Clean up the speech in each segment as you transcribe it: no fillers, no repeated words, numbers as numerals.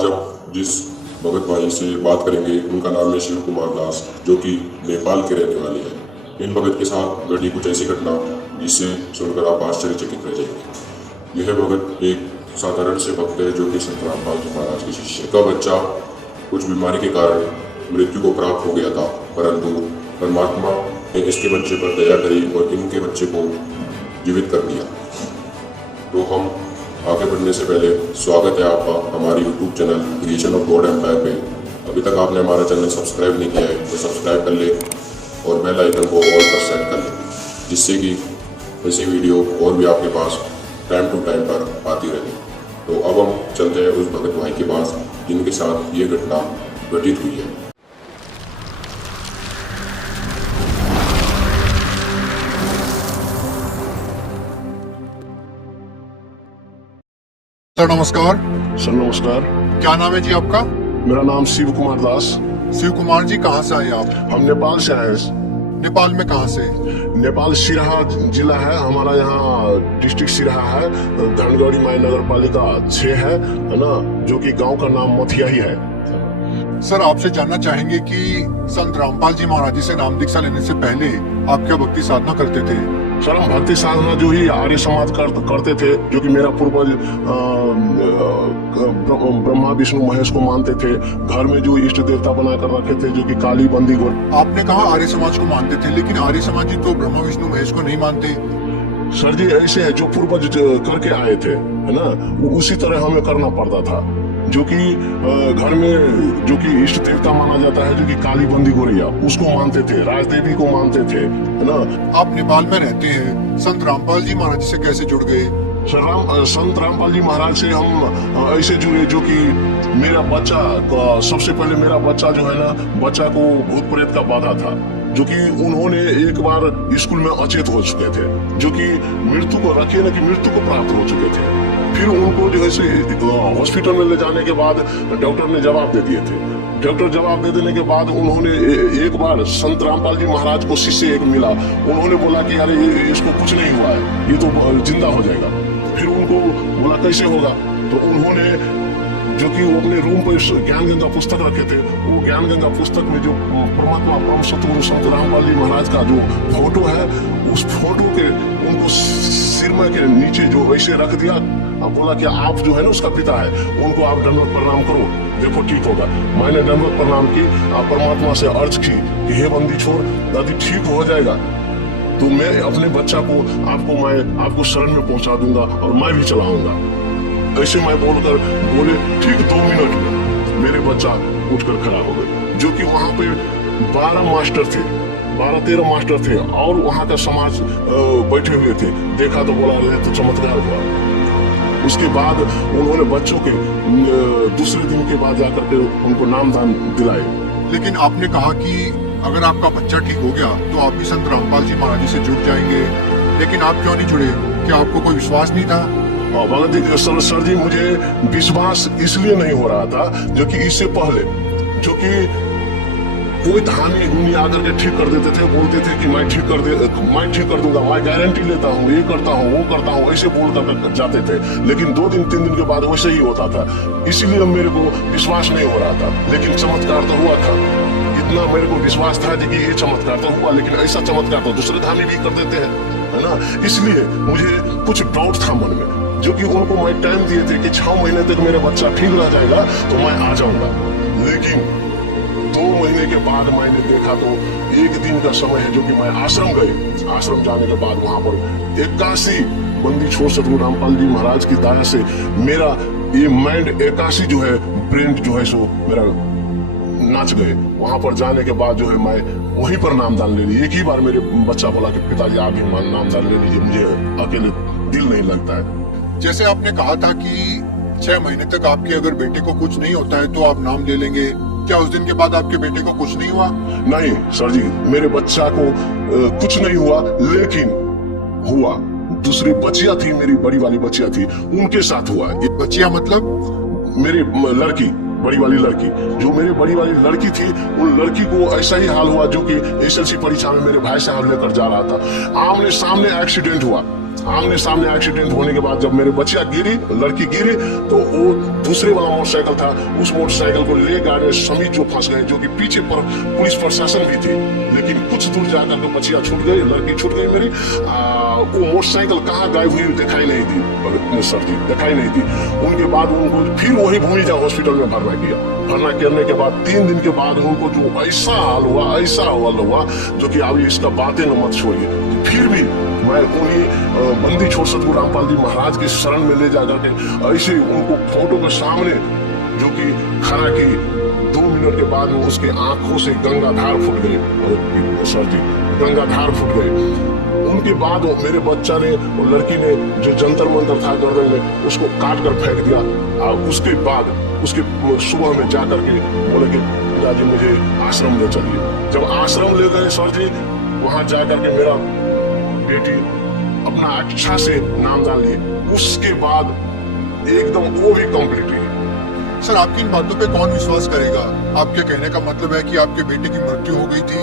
आज हम जिस भगत भाई से बात करेंगे उनका नाम है शिव कुमार दास, जो कि नेपाल के रहने वाले हैं। इन भगत के साथ घटी कुछ ऐसी घटना जिससे सुनकर आप आश्चर्यचकित रह जाएंगे। यह भगत एक साधारण से भक्त है जो कि संत रामपाल जी महाराज के शिष्य। का बच्चा कुछ बीमारी के कारण मृत्यु को प्राप्त हो गया था, परंतु परमात्मा ने इसके बच्चे पर दया करी और इनके बच्चे को जीवित कर दिया। तो हम आगे बढ़ने से पहले स्वागत है आपका हमारे YouTube channel Creation of God Empire पे। अभी तक आपने हमारा चैनल सब्सक्राइब नहीं किया है तो सब्सक्राइब कर ले और बेल आइकन को ऑल पर सेट कर ले, जिससे कि ऐसी वीडियो और भी आपके पास टाइम टू टाइम पर आती रहे। तो अब हम चलते हैं उस भगत भाई के पास जिनके साथ ये घटना घटित हुई है। सर नमस्कार। सर नमस्कार। क्या नाम है जी आपका? मेरा नाम शिव कुमार दास। शिव कुमार जी, कहाँ से आए आप? हम नेपाल से आए हैं। नेपाल में कहाँ से? नेपाल सिराहा जिला है हमारा, यहाँ डिस्ट्रिक्ट सिराहा है, धनगढ़ी माई नगर पालिका 6 है ना, जो कि गांव का नाम मथिया ही है। सर आपसे जानना चाहेंगे कि संत रामपाल जी महाराज जी से नाम दीक्षा लेने से पहले आप क्या भक्ति साधना करते थे? सर हम भक्ति साधना जो ही आर्य समाज करते थे, जो कि मेरा पूर्वज ब्रह्मा विष्णु महेश को मानते थे। घर में जो इष्ट देवता बनाकर रखे थे, जो कि काली बंदी गोर। आपने कहा आर्य समाज को मानते थे, लेकिन आर्य समाज जी तो ब्रह्मा विष्णु महेश को नहीं मानते। सर जी ऐसे है, जो पूर्वज करके आए थे है ना, उसी तरह हमें करना पड़ता था। जो कि घर में जो कि इष्ट देवता माना जाता है, जो कि काली बंदी गोरिया, उसको मानते थे, राजदेवी को मानते थे, है ना। आप नेपाल में रहते हैं, संत रामपाल जी महाराज से कैसे जुड़ गए? सर संत रामपाल जी महाराज से हम ऐसे जुड़े, जो कि मेरा बच्चा सबसे पहले मेरा बच्चा जो है ना, बच्चा को भूत प्रेत का बाधा था, जो कि उन्होंने एक बार स्कूल में अचेत हो चुके थे, जो कि मृत्यु को रखे न कि मृत्यु को प्राप्त हो चुके थे। फिर उनको जो है हॉस्पिटल में ले जाने के बाद डॉक्टर ने जवाब दे दिए थे। डॉक्टर जवाब दे देने के बाद उन्होंने एक बार संत रामपाल जी महाराज को शिष्य एक मिला, उन्होंने बोला कि अरे इसको कुछ नहीं हुआ है, ये तो जिंदा हो जाएगा। फिर उनको बोला कैसे होगा, तो उन्होंने जो कि वो अपने रूम पर ज्ञान गंगा पुस्तक रखे थे, वो ज्ञान गंगा पुस्तक में जो परमात्मा परम सतगुरु संत रामपाल जी महाराज का जो फोटो है, उस फोटो के उनको सिरमा के नीचे जो ऐसे रख दिया। अब बोला कि आप जो है ना उसका पिता है, उनको आप दंडवत प्रणाम करो, देखो ठीक होगा। मैंने दंडवत प्रणाम की, परमात्मा से अर्ज की कि हे बंदी छोड़, दादी ठीक हो जाएगा, तो मैं अपने बच्चा को मैं आपको शरण में पहुंचा दूंगा और मैं भी चलाऊंगा। ऐसे मैं बोलकर बोले ठीक 2 मिनट में मेरे बच्चा उठकर खड़ा हो गए। जो कि वहां पे 12 मास्टर थे, 12-13 मास्टर थे, और वहां का समाज बैठे हुए थे। देखा तो बोला रहे तो चमत्कार हुआ। उसके बाद उन्होंने बच्चों के दूसरे दिन के बाद जाकर के उनको नामदान दिलाए। लेकिन आपने कहा कि अगर आपका बच्चा ठीक हो गया तो आप भी संत रामपाल जी महाराज जी से जुड़ जाएंगे, लेकिन आप क्यों नहीं जुड़े? क्या आपको कोई विश्वास नहीं था? भगत जी सर जी, मुझे विश्वास इसलिए नहीं हो रहा था, जो कि इससे पहले जो कि कोई धामी गुनी आकर के ठीक कर देते थे, बोलते थे कि मैं ठीक कर दूंगा, मैं गारंटी लेता हूँ, ये करता हूँ, वो करता हूँ, ऐसे बोल कर जाते थे। लेकिन 2 दिन 3 दिन के बाद वैसे ही होता था, इसीलिए मेरे को विश्वास नहीं हो रहा था। लेकिन चमत्कार तो हुआ था, इतना मेरे को विश्वास था कि ये चमत्कार तो हुआ, लेकिन ऐसा चमत्कार तो दूसरे धामी भी कर देते हैं, है ना। इसलिए मुझे कुछ डाउट था मन में, जो कि उनको मैं टाइम दिए थे कि 6 महीने तक मेरा बच्चा ठीक रह जाएगा तो मैं आ जाऊंगा। लेकिन 2 महीने के बाद मैंने देखा तो 1 दिन का समय है, जो कि मैं आश्रम गए। आश्रम जाने के बाद वहां पर 81 बंदी छोड़ सतगुरु रामपाल जी महाराज की दया से मेरा ये माइंड 81 जो है ब्रेन जो है सो मेरा नाच गए। वहां पर जाने के बाद जो है मैं वहीं पर नामदान ले ली। एक ही बार मेरे बच्चा बोला कि पिताजी आप ही नामदान ले लीजिए, मुझे अकेले दिल नहीं लगता है। जैसे आपने कहा था कि 6 महीने तक आपके अगर बेटे को कुछ नहीं होता है तो आप नाम ले लेंगे, क्या उस दिन के बाद आपके बेटे को कुछ नहीं हुआ? नहीं सर जी, मेरे बच्चा को कुछ नहीं हुआ, लेकिन हुआ दूसरी बच्चियां थी, मेरी बड़ी वाली बच्चियां थी, उनके साथ हुआ। ये बच्चियां मतलब? मेरी लड़की, बड़ी वाली लड़की, जो मेरी बड़ी वाली लड़की थी, उन लड़की को ऐसा ही हाल हुआ, जो कि एसएलसी परीक्षा में मेरे भाई साहब लेकर जा रहा था। आमने सामने एक्सीडेंट हुआ, आमने सामने एक्सीडेंट होने के बाद जब मेरे बच्चियां गिरी, लड़की गिरी, तो वो दूसरे वाला मोटरसाइकिल था, उस मोटरसाइकिल को ले गाड़ी समीप जो फंस गए, जो कि पीछे पर पुलिस प्रशासन भी थी, लेकिन कुछ दूर जाकर के बच्चियां छूट गई, लड़की छूट गई मेरी। वो मोटरसाइकिल कहाँ गायब हुई दिखाई नहीं दी सर जी, दिखाई नहीं दी। उनके बाद उनको फिर वही भूमिजा हॉस्पिटल में भर्ना किया। भर्ना करने के बाद 3 दिन के बाद उनको जो ऐसा हाल हुआ जो कि अब इसका बातें न मत छोड़िए। फिर भी मैं उन्हीं बंदी छोड़ सतगुरु रामपाल जी महाराज के शरण में ले जाकर के ऐसे उनको फोटो के सामने जो कि खड़ा की 2 मिनट के बाद में उसके आंखों से गंगाधार फूट गई सर जी, गंगाधार फूट गई। उनके बाद मेरे बच्चा ने और लड़की ने जो जंतर मंतर था गर्दन में उसको काट कर फेंक दिया। और उसके बाद उसके सुबह में जाकर के बोले कि पिताजी मुझे आश्रम ले चलिए। जब आश्रम ले गए सर जी, वहां जाकर के मेरा बेटी अपना अच्छा से नामदान लिए, उसके बाद एकदम वो भी कंप्लीट हुई। सर आपकी इन बातों पे कौन विश्वास करेगा? आपके कहने का मतलब है कि आपके बेटे की मृत्यु हो गई थी,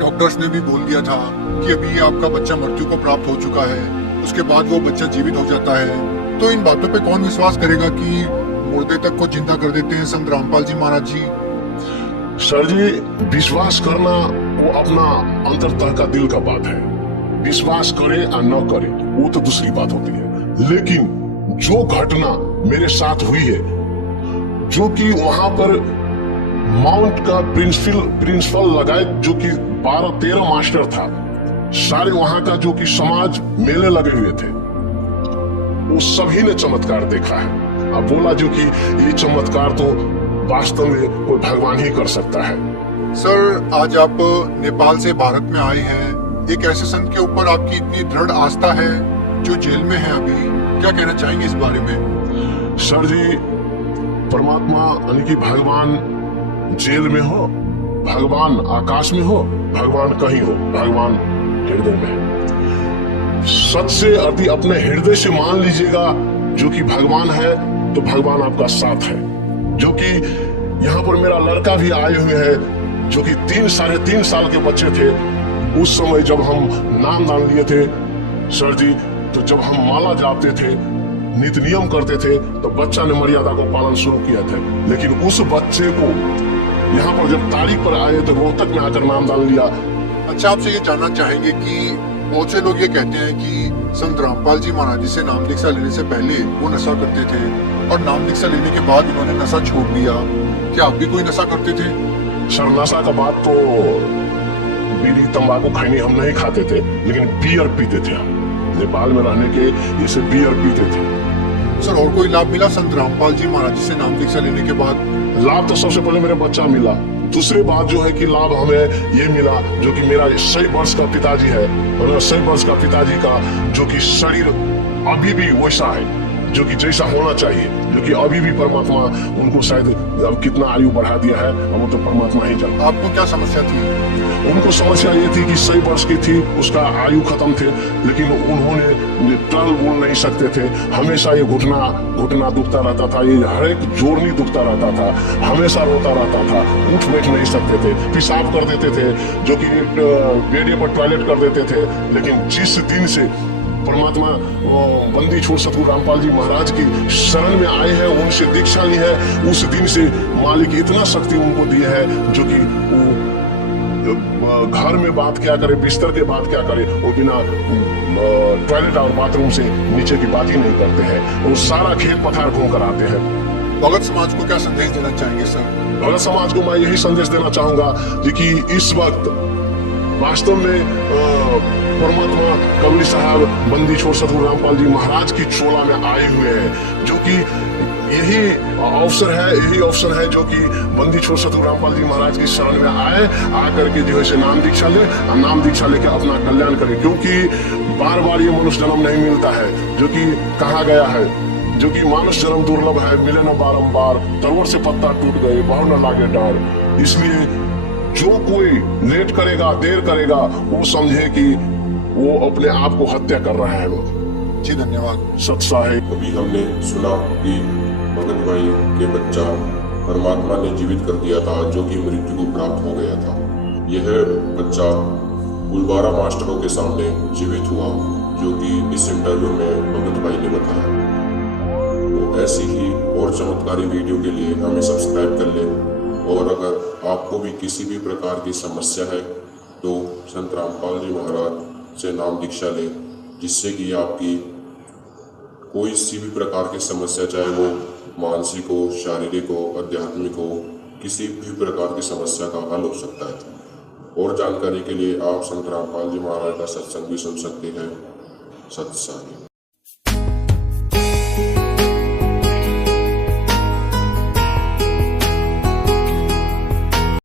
डॉक्टर्स ने भी बोल दिया था कि अभी आपका बच्चा मृत्यु को प्राप्त हो चुका है, उसके बाद वो बच्चा जीवित हो जाता है, तो इन बातों पे कौन विश्वास करेगा कि मुर्दे तक को जिंदा कर देते हैं संत रामपाल जी महाराज जी? सर जी, विश्वास करना वो अपना अंतरतः का दिल का बात है। विश्वास करे या न करे वो तो दूसरी बात होती है, लेकिन जो घटना मेरे साथ हुई है, जो कि वहां पर माउंट का प्रिंसिपल लगाए जो कि 12-13 मास्टर था, सारे वहां का जो कि समाज मेले लगे हुए थे, वो सभी ने चमत्कार देखा है। अब बोला जो कि ये चमत्कार तो वास्तव में कोई भगवान ही कर सकता है। सर आज आप नेपाल से भारत में आए हैं, एक ऐसे संत के ऊपर आपकी इतनी दृढ़ आस्था है जो जेल में है अभी, क्या कहना चाहेंगे इस बारे में? सर जी, परमात्मा यानी कि भगवान जेल में हो, भगवान आकाश में हो, भगवान कहीं हो, भगवान हृदय में है। सच से अति अपने हृदय से मान लीजिएगा जो कि भगवान है, तो भगवान आपका साथ है। जो कि यहाँ पर मेरा लड़का भी आए हुए हैं जो कि 3-3.5 साल के बच्चे थे। उस समय जब हम नाम दान लिए थे सर जी, तो जब हम माला जापते थे, नित नियम करते थे, तो बच्चा ने मर्यादा को पालन शुरू किया था। लेकिन उस बच्चे को यहाँ पर जब तारीख पर आए तो रोहतक में आकर नाम दान लिया। अच्छा, आपसे ये जानना चाहेंगे कि बहुत से लोग ये कहते हैं कि संत रामपाल जी महाराज जी से नाम दीक्षा लेने से पहले वो नशा करते थे और नाम दीक्षा लेने के बाद उन्होंने नशा छोड़ दिया। क्या आप भी कोई नशा करते थे? सर, नशा का बात तो बीड़ी तंबाकू खैनी हम नहीं खाते थे, लेकिन बियर पीते थे। हम नेपाल में रहने के जैसे बियर पीते थे। सर और कोई लाभ मिला संत रामपाल जी महाराज जी से नाम दीक्षा लेने के बाद? लाभ तो सबसे पहले मेरे बच्चा मिला। दूसरी बात जो है कि लाभ हमें ये मिला जो कि मेरा 100 वर्ष का पिताजी है, और 100 वर्ष का पिताजी का जो कि शरीर अभी भी वैसा है जो कि जैसा होना चाहिए, जो कि अभी भी परमात्मा उनको शायद अब कितना आयु बढ़ा दिया है, अब वो तो परमात्मा ही जानता। आपको क्या समस्या थी? उनको समस्या ये थी कि 100 वर्ष की थी, उसका आयु खत्म थे, लेकिन उन्होंने टल बोल नहीं सकते थे। हमेशा ये घुटना दुखता रहता था, ये हर एक जोड़नी दुखता रहता था, हमेशा रोता रहता था, उठ बैठ नहीं सकते थे, पेशाब कर देते थे, जो कि बेडे पर टॉयलेट कर देते थे। लेकिन जिस दिन से परमात्मा बंदी छोड़ सतगुरु रामपाल जी महाराज की शरण में आए हैं, उनसे दीक्षा ली है, उस दिन से मालिक इतना शक्ति उनको दी है जो कि घर में बात क्या करे, बिस्तर के बात क्या करे, वो बिना टॉयलेट और बाथरूम से नीचे की बात ही नहीं करते हैं। वो सारा खेत पथार घूम कर आते हैं। भगत समाज को क्या संदेश देना चाहेंगे सर? भगत समाज को मैं यही संदेश देना चाहूंगा कि इस वक्त वास्तव में परमात्मा कबीर साहब बंदी छोड़ सतगुरु रामपाल जी महाराज की चोला में आए हुए हैं, जो कि यही अवसर है जो कि बंदी छोड़ सतगुरु रामपाल जी महाराज की शरण में आकर के जो है नाम दीक्षा ले, और नाम दीक्षा लेके अपना कल्याण करे। क्योंकि बार बार ये मनुष्य जन्म नहीं मिलता है, जो कि कहा गया है, जो कि मानुष जन्म दुर्लभ है, मिले न बारंबार, तरवर से पत्ता टूट गए, बहु न लागे डार। इसलिए जो कोई लेट करेगा, देर करेगा, वो समझे कि वो अपने आप को हत्या कर रहा है। जी धन्यवाद। सत्सा है। अभी हमने सुना कि भगत भाई के बच्चा परमात्मा ने जीवित कर दिया था, जो कि मृत्यु को प्राप्त हो गया था। यह बच्चा कुल 12 मास्टरों के सामने जीवित हुआ, जो कि इस इंटरव्यू में भगत भाई ने बताया। तो ऐसी ही और चमत्कारी वीडियो के लिए हमें सब्सक्राइब कर लें, और अगर आपको भी किसी भी प्रकार की समस्या है तो संत रामपाल जी महाराज से नाम दीक्षा लें, जिससे कि आपकी कोई सी भी प्रकार की समस्या, चाहे वो मानसिक हो, शारीरिक हो, आध्यात्मिक हो, किसी भी प्रकार की समस्या का हल हो सकता है। और जानकारी के लिए आप संत रामपाल जी महाराज का सत्संग भी सुन सकते हैं। सत्संग।